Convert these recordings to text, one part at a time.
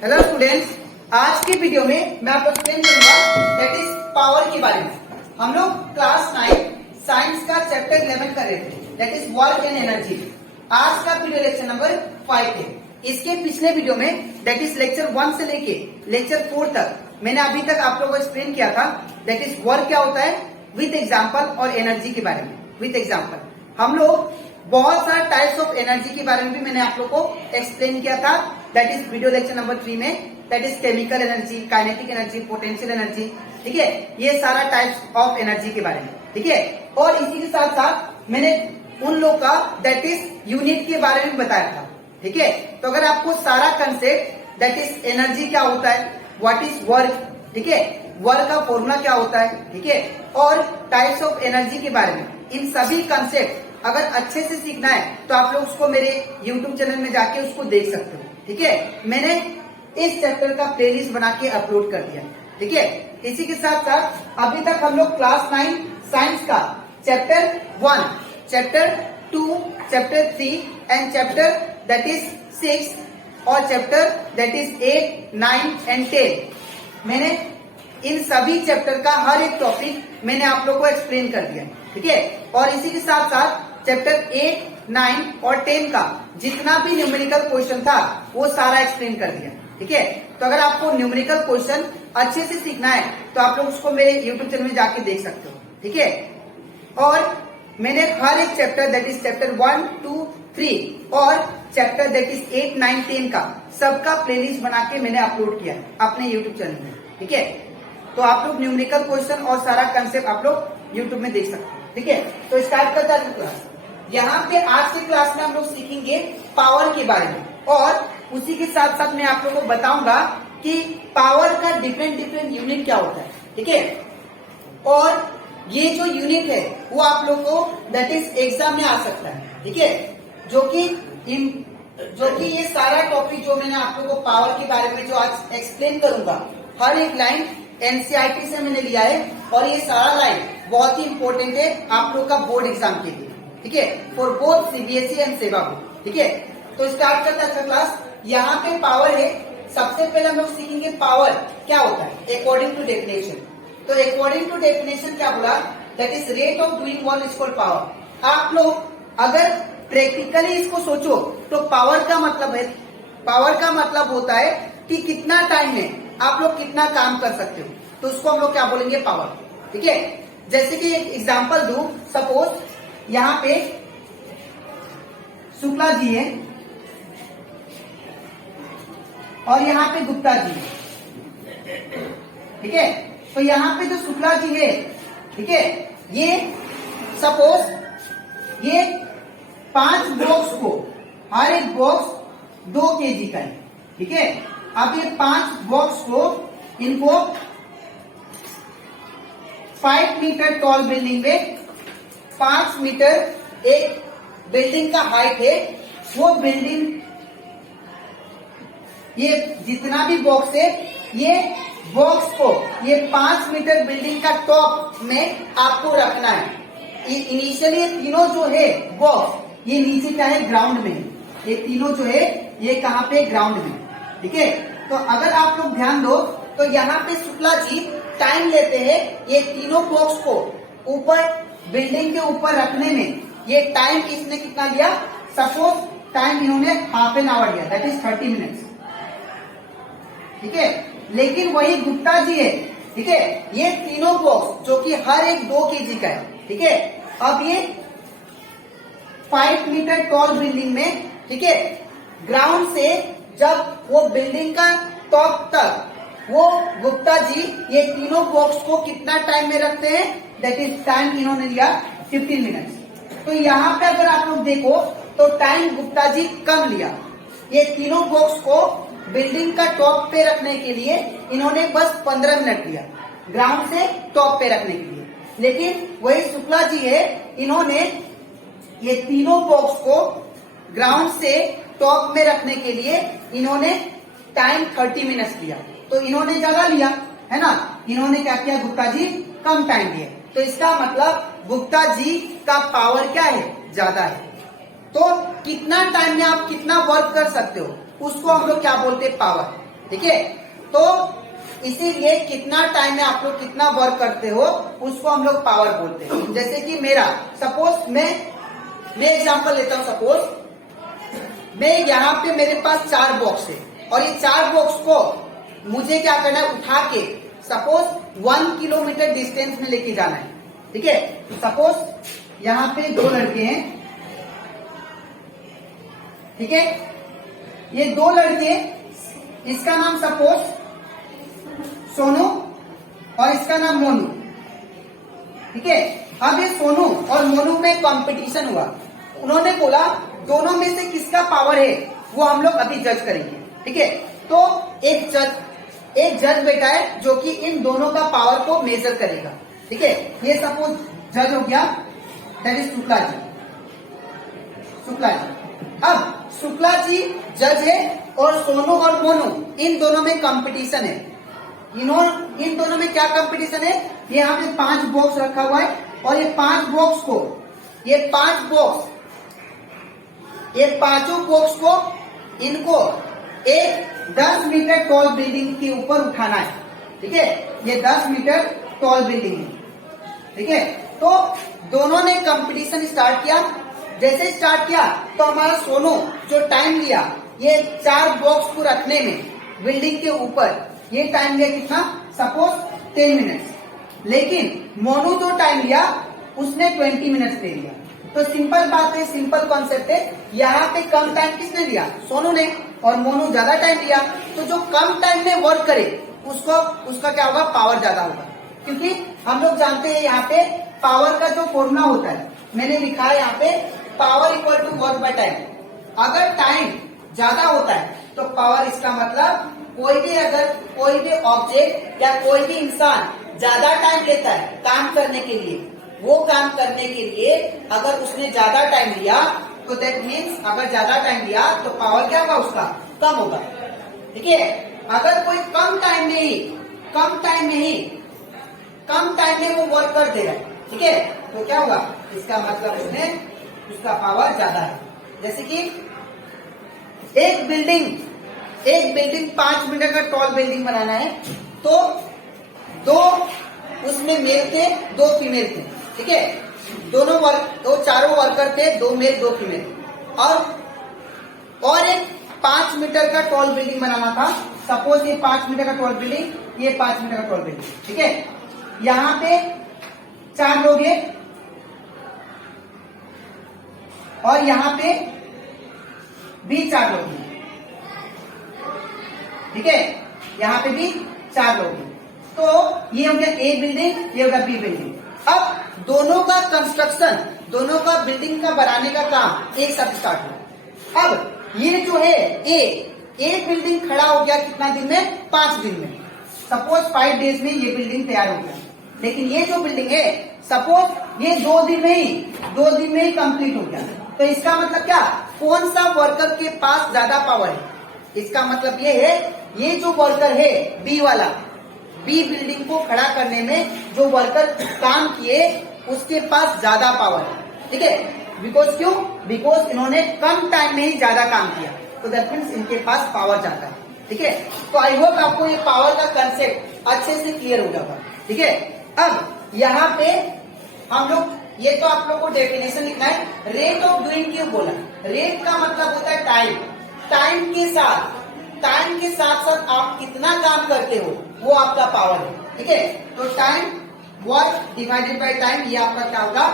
Hello students, आज की video में मैं आपको एक्सप्लेन करूंगा दैट इज पावर के बारे में। हम लोग क्लास 9 साइंस का चैप्टर 11 कर रहे थे that is work and energy. आज का वीडियो लेक्चर नंबर 5 है। इसके पिछले वीडियो में दैट इज लेक्चर 1 से लेके लेक्चर 4 तक मैंने अभी तक आप लोगों को एक्सप्लेन किया था दैट इज वर्क क्या होता है विथ एग्जाम्पल और एनर्जी के बारे में। विथ एग्जाम्पल हम लोग बहुत सारे टाइप्स ऑफ एनर्जी के बारे में भी मैंने आप लोग को एक्सप्लेन किया था that is video lecture number 3 में। That is chemical energy, kinetic energy, potential energy. ठीक है, ये सारा टाइप्स ऑफ एनर्जी के बारे में। ठीक है, और इसी के साथ साथ मैंने उन लोग का दैट इज यूनिट के बारे में बताया था। ठीक है, तो अगर आपको सारा कंसेप्ट दैट इज एनर्जी क्या होता है, व्हाट इज वर्क, ठीक है, वर्क का फॉर्मूला क्या होता है, ठीक है, और टाइप्स ऑफ एनर्जी के बारे में, इन सभी कंसेप्ट अगर अच्छे से सीखना है तो आप लोग उसको मेरे YouTube चैनल में जाके उसको देख सकते हो। ठीक है, मैंने इस चैप्टर का प्लेलिस्ट बना के अपलोड कर दिया। ठीक है, इसी के साथ साथ अभी तक हम लोग क्लास 9 साइंस का chapter 1, chapter 2, chapter 3 and chapter that is 6 और चैप्टर दैट इज 8, 9 एंड 10 मैंने इन सभी चैप्टर का हर एक टॉपिक मैंने आप लोग को एक्सप्लेन कर दिया। ठीक है, और इसी के साथ साथ चैप्टर 8, 9 और 10 का जितना भी न्यूमेरिकल क्वेश्चन था वो सारा एक्सप्लेन कर दिया। ठीक है, तो अगर आपको न्यूमेरिकल क्वेश्चन अच्छे से सीखना है तो आप लोग उसको मेरे YouTube चैनल में जाके देख सकते हो। ठीक है, और मैंने हर एक चैप्टर दैट इज चैप्टर 1, 2, 3 और चैप्टर दैट इज 8, 9, 10 का सबका प्लेलिस्ट बना के मैंने अपलोड किया अपने YouTube चैनल में। ठीक है, तो आप लोग न्यूमेरिकल क्वेश्चन और सारा कंसेप्ट आप लोग YouTube में देख सकते हो। ठीक है, तो स्टार्ट करता है क्लास। यहाँ पे आज की क्लास में हम लोग सीखेंगे पावर के बारे में और उसी के साथ साथ मैं आप लोगों को बताऊंगा कि पावर का डिफरेंट यूनिट क्या होता है। ठीक है, और ये जो यूनिट है वो आप लोग को दैट इज एग्जाम में आ सकता है। ठीक है, जो कि ये सारा टॉपिक जो मैंने आप लोगों को पावर के बारे में जो आज एक्सप्लेन करूंगा, हर एक लाइन एनसीईआरटी से मैंने लिया है और ये सारा लाइन बहुत ही इंपॉर्टेंट है आप लोग का बोर्ड एग्जाम के लिए। ठीक है, फॉर बोथ सीबीएसई एंड सेवा बोर्ड। ठीक है, तो स्टार्ट करता है क्लास। यहाँ पे पावर है, सबसे पहले हम लोग सीखेंगे पावर क्या होता है अकॉर्डिंग टू डेफिनेशन। तो अकॉर्डिंग टू डेफिनेशन क्या बोला, that is rate of doing work is called power. आप लोग अगर प्रैक्टिकली इसको सोचो तो पावर का मतलब होता है कि कितना टाइम में आप लोग कितना काम कर सकते हो, तो उसको हम लोग क्या बोलेंगे पावर। ठीक है, जैसे कि एक एग्जांपल दूं, सपोज यहाँ पे शुक्ला जी है और यहाँ पे गुप्ता जी है। ठीक है, तो यहाँ पे जो शुक्ला जी है, ठीक है, ये सपोज ये 5 बॉक्स को, हर एक बॉक्स 2 kg का है। ठीक है, अब ये 5 बॉक्स को इनको 5 मीटर टॉल बिल्डिंग में 5 मीटर एक बिल्डिंग का हाइट है, वो बिल्डिंग ये जितना भी बॉक्स है ये बॉक्स को ये 5 मीटर बिल्डिंग का टॉप में आपको रखना है। इनिशियली ये तीनों जो है बॉक्स ये नीचे क्या है ग्राउंड में है, ये तीनों जो है ये कहाँ पे ग्राउंड में। ठीक है, तो अगर आप लोग ध्यान दो तो यहाँ पे शुक्ला जी टाइम लेते हैं ये तीनों बॉक्स को ऊपर बिल्डिंग के ऊपर रखने में। ये टाइम इसने कितना लिया, सपोज टाइम इन्होंने हाफ एन आवर लिया दैट इज 30 मिनट्स। ठीक है, लेकिन वही गुप्ता जी है, ठीक है, ये तीनों बॉक्स जो कि हर एक 2 kg का है। ठीक है, अब ये 5 मीटर टॉल बिल्डिंग में, ठीक है, ग्राउंड से जब वो बिल्डिंग का टॉप तक वो गुप्ता जी ये तीनों बॉक्स को कितना टाइम में रखते हैं, दैट इज टाइम इन्होंने लिया 15 मिनट्स। तो यहाँ पे अगर आप लोग देखो तो टाइम गुप्ता जी कम लिया, ये तीनों बॉक्स को बिल्डिंग का टॉप पे रखने के लिए इन्होंने बस 15 मिनट लिया ग्राउंड से टॉप पे रखने के लिए। लेकिन वही शुक्ला जी है, इन्होंने ये तीनों बॉक्स को ग्राउंड से टॉप में रखने के लिए इन्होंने टाइम 30 मिनट्स लिया, तो इन्होंने ज्यादा लिया है ना, इन्होंने क्या किया, गुप्ता जी कम टाइम दिए। तो इसका मतलब गुप्ता जी का पावर क्या है, ज्यादा है। तो कितना टाइम में आप कितना वर्क कर सकते हो उसको हम लोग क्या बोलते हैं, पावर। ठीक है। तो इसीलिए कितना टाइम में आप लोग कितना वर्क करते हो उसको हम लोग पावर बोलते हैं। जैसे कि मेरा सपोज मैं एग्जांपल लेता हूं। सपोज मैं यहाँ पे मेरे पास 4 बॉक्स है और ये 4 बॉक्स को मुझे क्या करना है, उठा के सपोज 1 किलोमीटर डिस्टेंस में लेके जाना है। ठीक है। सपोज यहाँ पे 2 लड़के हैं, ठीक है। ये 2 लड़के, इसका नाम सपोज सोनू और इसका नाम मोनू, ठीक है। अब ये सोनू और मोनू में कंपटीशन हुआ। उन्होंने बोला दोनों में से किसका पावर है वो हम लोग अभी जज करेंगे, ठीक है। तो एक जज बैठा है जो कि इन दोनों का पावर को मेजर करेगा, ठीक है। ये सपोज जज हो गया, दैट इज शुक्ला जी। अब शुक्ला जी जज है और सोनू और मोनू इन दोनों में कंपटीशन है। इन दोनों में क्या कंपटीशन है, यहाँ पे 5 बॉक्स रखा हुआ है और ये 5 बॉक्स को, ये पांचों बॉक्स को इनको एक 10 मीटर टॉल बिल्डिंग के ऊपर उठाना है, ठीक है। ये 10 मीटर टॉल बिल्डिंग है, ठीक है। तो दोनों ने कंपटीशन स्टार्ट किया। जैसे स्टार्ट किया तो हमारा सोनू जो टाइम लिया ये 4 बॉक्स को रखने में बिल्डिंग के ऊपर, ये टाइम लिया कितना, सपोज 10 मिनट्स। लेकिन मोनू जो टाइम लिया उसने 20 मिनट्स ले लिया। तो सिंपल बात है, सिंपल कॉन्सेप्ट है। यहाँ पे कम टाइम किसने लिया, सोनू ने, और मोनू ज्यादा टाइम लिया। तो जो कम टाइम में वर्क करे उसका क्या होगा, पावर ज्यादा होगा। क्योंकि हम लोग जानते हैं यहाँ पे पावर का जो फॉर्मूला होता है, मैंने लिखा है यहाँ पे power equal to work by time. अगर टाइम ज्यादा होता है तो पावर, इसका मतलब कोई भी ऑब्जेक्ट या कोई भी इंसान ज्यादा टाइम लेता है काम करने के लिए, वो काम करने के लिए अगर उसने ज्यादा टाइम लिया तो दैट मीन्स अगर ज्यादा टाइम लिया तो पावर क्या होगा, उसका कम होगा, ठीक है। अगर कोई कम टाइम में वो वर्क कर दे रहा है, ठीक है, तो क्या होगा, इसका मतलब उसका पावर ज्यादा है। जैसे कि एक बिल्डिंग 5 मीटर का टॉल बिल्डिंग बनाना है, तो 2 उसमें मेल थे, 2 फीमेल थे, ठीक है। दो चारों वर्कर थे, 2 मेल 2 फीमेल। और एक 5 मीटर का टॉल बिल्डिंग बनाना था। सपोज ये 5 मीटर का टॉल बिल्डिंग, ये 5 मीटर का टॉल बिल्डिंग, ठीक है। यहाँ पे 4 लोग हैं और यहाँ पे भी 4 लोग हैं, ठीक है। यहाँ पे भी 4 लोग हैं। तो ये हो गया ए बिल्डिंग, ये हो गया बी बिल्डिंग। अब दोनों का कंस्ट्रक्शन, दोनों का बिल्डिंग का बनाने का काम एक साथ स्टार्ट हुआ। अब ये जो है ए बिल्डिंग खड़ा हो गया कितना दिन में, 5 दिन में। सपोज 5 डेज में ये बिल्डिंग तैयार हो गया। लेकिन ये जो बिल्डिंग है सपोज ये 2 दिन में ही कंप्लीट हो गया। तो इसका मतलब क्या, कौन सा वर्कर के पास ज्यादा पावर है, इसका मतलब ये है, ये जो वर्कर है बी वाला, बी बिल्डिंग को खड़ा करने में जो वर्कर काम किए उसके पास ज्यादा पावर है, ठीक है। बिकॉज इन्होंने कम टाइम में ही ज्यादा काम किया, तो दैट मीन्स इनके पास पावर ज्यादा है, ठीक है। तो आई होप आपको ये पावर का कंसेप्ट अच्छे से क्लियर हो जाएगा, ठीक है। अब यहाँ पे हम लोग, ये तो आप लोग को डेफिनेशन लिखना है। रेट ऑफ डूइंग क्यों बोला, रेट का मतलब होता है टाइम। टाइम के साथ साथ आप कितना काम करते हो वो आपका पावर है, ठीक है। तो time work divided by time, ये आपका क्या होगा,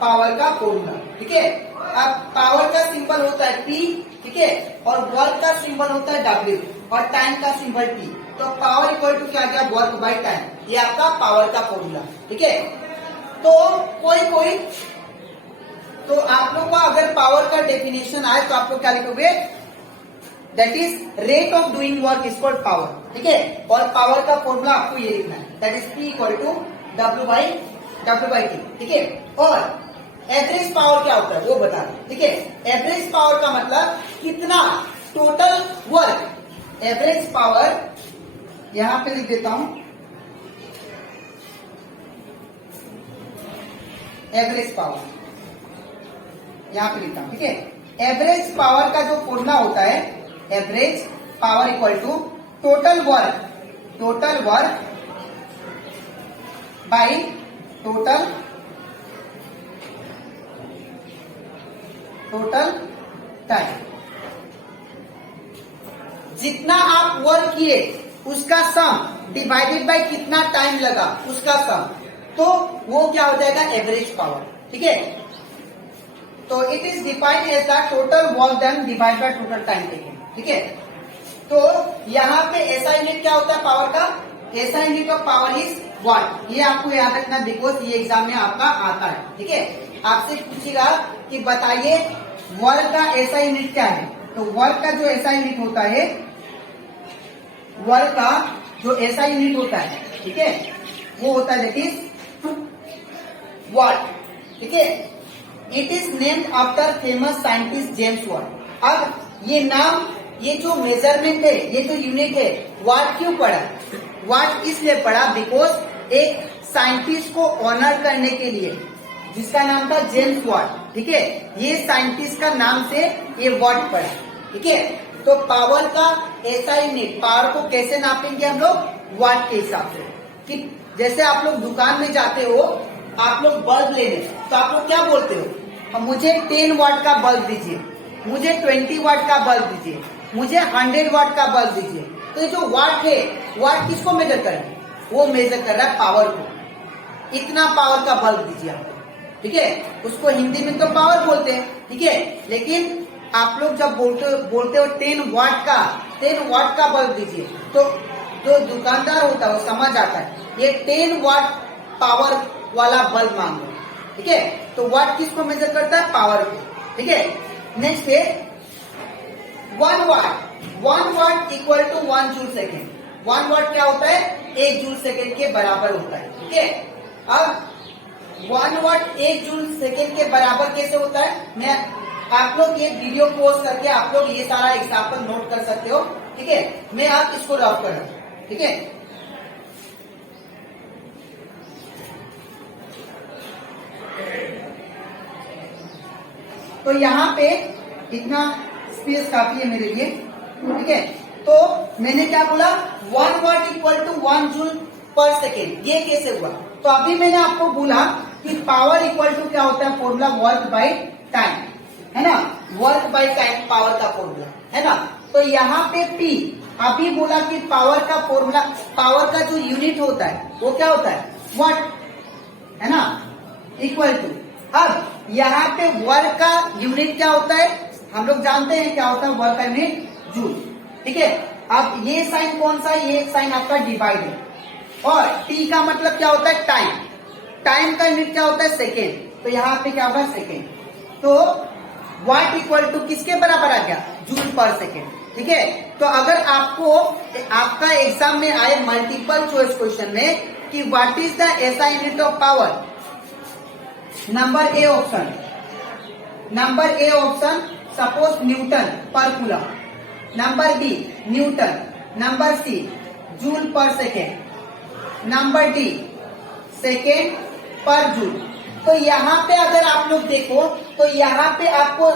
पावर का फॉर्मूला, ठीक है। अब पावर का सिंबल होता है P, ठीक है, और वर्क का सिंबल होता है W और टाइम का सिंबल T। तो पावर इक्वल टू क्या गया, वर्क बाय टाइम, ये आपका पावर का फॉर्मूला, ठीक है। तो तो आप लोग को अगर पावर का डेफिनेशन आए तो आप लोग क्या लिखोगे, that is rate of doing work is called power, ठीक है। और पावर का फॉर्मूला आपको ये लिखना है, that is P equal to W by T, ठीक है। और एवरेज पावर क्या होता है वो बता दें, ठीक है। एवरेज पावर का मतलब कितना टोटल वर्क, एवरेज पावर यहां पे लिख देता हूं, एवरेज पावर यहां पे लिखता हूं, ठीक है। एवरेज पावर का जो फॉर्मूला होता है, average power equal to total work by total time. जितना आप वर्क किए उसका सम डिवाइडेड बाय कितना टाइम लगा उसका सम, तो वो क्या हो जाएगा, एवरेज पावर। ठीक है, तो it is defined as the total work done divide by total time taken. ठीक है, तो यहाँ पे ऐसा यूनिट क्या होता है पावर का, ऐसा unit of power is what. ये आपको याद रखना, बिकॉज ये एग्जाम में आपका आता है। ठीक है, आपसे पूछेगा कि बताइए वर्क का ऐसा यूनिट क्या है, तो वर्क का जो ऐसा यूनिट होता है, वर्क का जो ऐसा यूनिट होता है, ठीक है, वो होता है दैट इज वाट। ठीक है, it is named after famous scientist James Watt. अब ये नाम, ये जो मेजरमेंट है, ये जो यूनिट है, वाट क्यों पड़ा, वाट इसलिए पड़ा बिकॉज एक साइंटिस्ट को ऑनर करने के लिए, जिसका नाम था जेम्स वाट। ठीक है, ये साइंटिस्ट का नाम से ये वाट पड़ा। ठीक है, तो पावर का ऐसा यूनिट, पावर को कैसे नापेंगे हम लोग, वाट के हिसाब से। कि जैसे आप लोग दुकान में जाते हो, आप लोग बल्ब लेने, तो आप लोग क्या बोलते हो, मुझे 10 वाट का बल्ब दीजिए, मुझे 20 वाट का बल्ब दीजिए, मुझे 100 वाट का बल्ब दीजिए। तो ये जो वाट है, वाट किसको मेजर कर रहा है, वो मेजर कर रहा है पावर को। इतना पावर का बल्ब दीजिए आपको। ठीक है, उसको हिंदी में तो पावर बोलते हैं। ठीक है, लेकिन आप लोग जब बोलते हो 10 वाट का बल्ब दीजिए, तो जो दुकानदार होता है वो समझ आता है ये 10 वाट पावर वाला बल्ब मांग रहे। ठीक है, तो वाट किसको मेजर करता है, पावर को। ठीक है, नेक्स्ट है 1 watt equal to 1 joule second. 1 वाट क्या होता है, 1 जूल सेकेंड के बराबर होता है। ठीक है, अब 1 वाट 1 जूल सेकेंड के बराबर कैसे होता है, मैं आप लोग ये वीडियो पोस्ट करके आप लोग ये सारा एग्जाम्पल नोट कर सकते हो। ठीक है, मैं आप इसको रफ कर रहा हूं। ठीक है, तो यहाँ पे इतना स्पेस काफी है मेरे लिए। ठीक है, तो मैंने क्या बोला, 1 watt equal to 1 joule per second. ये कैसे हुआ, तो अभी मैंने आपको बोला कि पावर इक्वल टू क्या होता है, फॉर्मूला वर्क बाय टाइम, है ना, वर्क बाय टाइम पावर का फॉर्मूला, है ना। तो यहाँ पे P, अभी बोला कि पावर का फॉर्मूला, पावर का जो यूनिट होता है वो क्या होता है, वाट, है ना, इक्वल टू। अब यहाँ पे वर्क का यूनिट क्या होता है, हम लोग जानते हैं क्या होता है वर्क का यूनिट, जूल। ठीक है, अब ये साइन कौन सा है, ये साइन आपका डिवाइड है, और T का मतलब क्या होता है, टाइम। टाइम का यूनिट क्या होता है, सेकेंड। तो यहाँ पे क्या होगा, सेकेंड। तो वाट इक्वल टू किसके बराबर आ गया, जूल पर सेकेंड। ठीक है, तो अगर आपको आपका एग्जाम में आए मल्टीपल चॉइस क्वेश्चन में कि what is the SI unit of power, number a option suppose newton per coulomb, number b newton, number c joule per second, number d second per joule. तो यहाँ पे अगर आप लोग देखो तो यहाँ पे आपको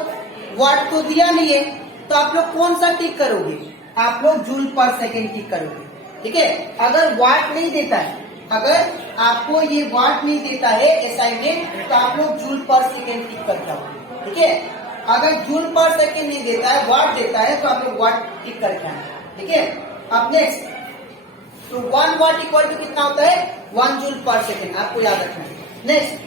वाट तो दिया नहीं है, तो आप लोग कौन सा टिक करोगे, आप लोग जूल पर सेकेंड टिक करोगे। ठीक है, अगर वाट नहीं देता है, अगर आपको ये वाट नहीं देता है असाइनमेंट, तो आप लोग जूल पर सेकेंड टिक करते हो। ठीक है, अगर जूल पर सेकेंड नहीं देता है, वाट देता है, तो आप लोग वाट टिक करके आए। ठीक है, अब नेक्स्ट, तो 1 वाट इक्वल टू कितना होता है, 1 जूल पर सेकेंड, आपको याद रखना है। Next,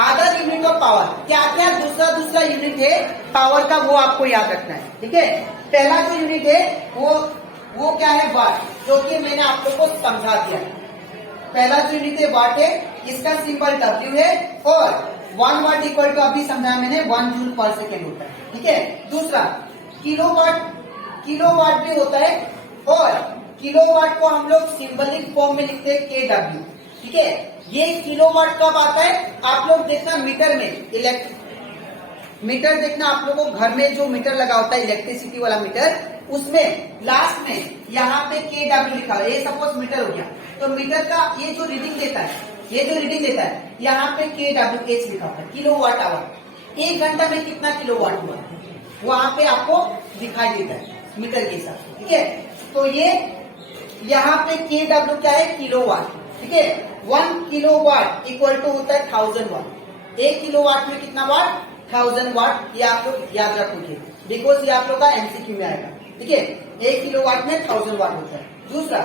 other unit of power, क्या क्या दूसरा यूनिट है पावर का, वो आपको याद रखना है। ठीक है, पहला जो यूनिट है वो क्या है, वाट, जो कि मैंने आप लोग को समझा दिया। पहला जो यूनिट है वाट है, इसका सिंबल W है, और 1 वाट इक्वल टू अभी समझाया मैंने 1 जूल पर सेकेंड होता है। ठीक है, दूसरा किलोवाट भी होता है, और किलोवाट को हम लोग सिंबलिक फॉर्म में लिखते हैं KW। ठीक है, ये किलोवाट कब आता है, आप लोग देखना मीटर में, मीटर देखना आप लोगों को घर में जो मीटर लगा होता है इलेक्ट्रिसिटी वाला मीटर, उसमें लास्ट में यहाँ पे KW लिखा है, ये सपोज मीटर हो गया, तो मीटर का ये जो रीडिंग देता है, यहाँ पे KWH लिखा हुआ है, किलोवाट आवर। 1 घंटा में कितना किलोवाट हुआ, वहां पे आपको दिखाई देता है मीटर के हिसाब से। ठीक है, तो ये यहाँ पे KW क्या है, किलोवाट, ठीक है। 1 किलोवाट इक्वल टू होता है 1000 वाट। 1 किलोवाट में कितना वाट, 1000 वाट। ये आप लोग याद रखोगे बिकॉज ये आप लोग का एमसीक्यू में आएगा, ठीक है। 1 किलोवाट में 1000 वाट होता है। दूसरा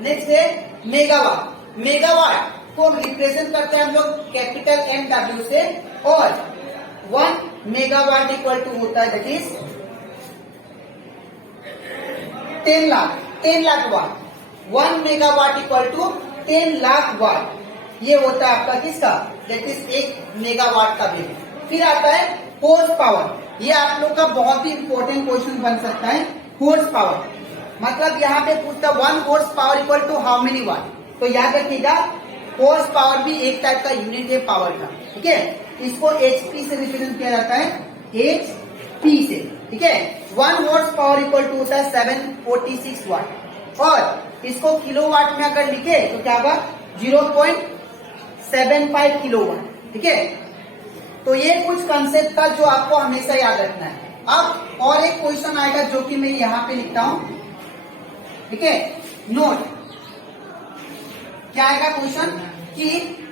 नेक्स्ट है मेगावाट। मेगावाट को रिप्रेजेंट करते हैं हम लोग कैपिटल MW से, और 1 मेगावाट इक्वल टू होता है that is 10 lakh, 10 lakh watt. 1 megawatt equal to 10 lakh watt. ये होता है आपका किसका, दैट इज 1 मेगावाट का वैल्यू। फिर आता है हॉर्स पावर। ये आप लोग का बहुत ही इंपॉर्टेंट क्वेश्चन बन सकता है। हॉर्स पावर मतलब यहाँ पे पूछता 1 horsepower equal to how many watt. तो याद रखिएगा हॉर्स पावर भी एक टाइप का यूनिट है पावर का, ठीक है। इसको HP से रिप्रेजेंट किया जाता है, HP से, ठीक है। 1 हॉर्स पावर इक्वल टू होता है 746 वाट। और इसको किलोवाट में अगर लिखे तो क्या होगा, 0.75 किलोवाट, ठीक है। तो ये कुछ कंसेप्ट था जो आपको हमेशा याद रखना है। अब और एक क्वेश्चन आएगा जो कि मैं यहाँ पे लिखता हूं, ठीक है। नोट क्या आएगा क्वेश्चन कि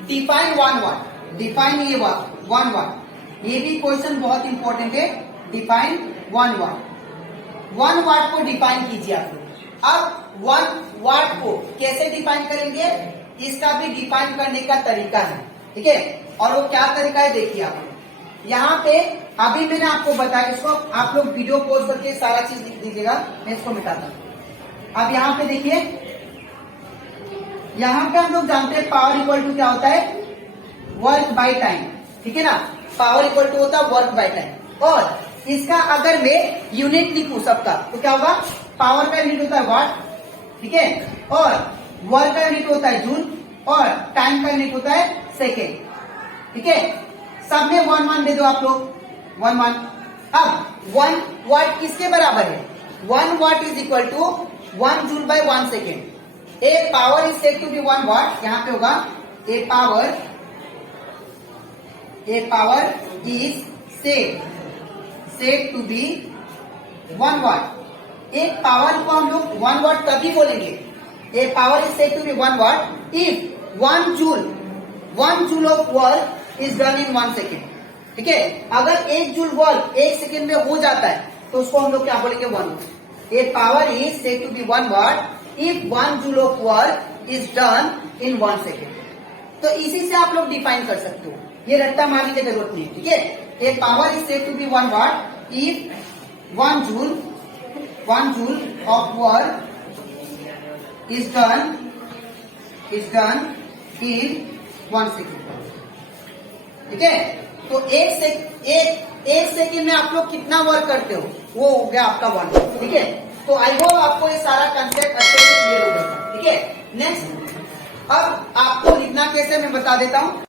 डिफाइन 1 वाट। डिफाइन ये 1 वाट, ये भी क्वेश्चन बहुत इंपॉर्टेंट है। डिफाइन 1 वाट। 1 वाट को डिफाइन कीजिए आप लोग। अब 1 वाट को कैसे डिफाइन करेंगे, इसका भी डिफाइन करने का तरीका है, ठीक है। और वो क्या तरीका है देखिए आप यहाँ पे। अभी मैंने आपको बताया, इसको आप लोग वीडियो पॉज करके सारा चीज लिख दीजिएगा, मैं इसको मिटाता हूँ। अब यहाँ पे देखिए, यहाँ पे हम लोग जानते हैं पावर इक्वल टू क्या होता है, वर्क बाय टाइम, ठीक है ना। पावर इक्वल टू होता है वर्क बाय टाइम। और इसका अगर मैं यूनिट लिखूं सबका तो क्या होगा, पावर का यूनिट होता है वाट, ठीक है। और वर्क का यूनिट होता है जूल, और टाइम का यूनिट होता है सेकेंड, ठीक है। सब में 1 दे दो आप लोग, 1 अब 1 वाट किसके बराबर है, 1 watt is equal to 1 joule by 1 second. A power is said to be 1 watt. यहाँ पे होगा a power is said to be 1 watt. एक पावर को हम लोग 1 वाट तभी बोलेंगे, a power is said to be 1 watt if 1 joule of work is done in 1 second, ठीक है। अगर 1 जूल वर्क 1 सेकेंड में हो जाता है तो उसको हम लोग क्या बोलेंगे, 1। A power is said to be 1 watt if 1 joule of work is done in 1 second. तो इसी से आप लोग डिफाइन कर सकते हो, ये रट्टा मारने की जरूरत नहीं है, ठीक है। A power is said to be 1 watt if 1 joule of work is done in 1 second, ठीक है। तो एक सेकेंड में आप लोग कितना वर्क करते हो, वो हो गया आपका 1, ठीक है। तो आई होप आपको ये सारा कंसेप्ट अच्छे से क्लियर हो गया, ठीक है। नेक्स्ट, अब आपको लिखना कैसे मैं बता देता हूं।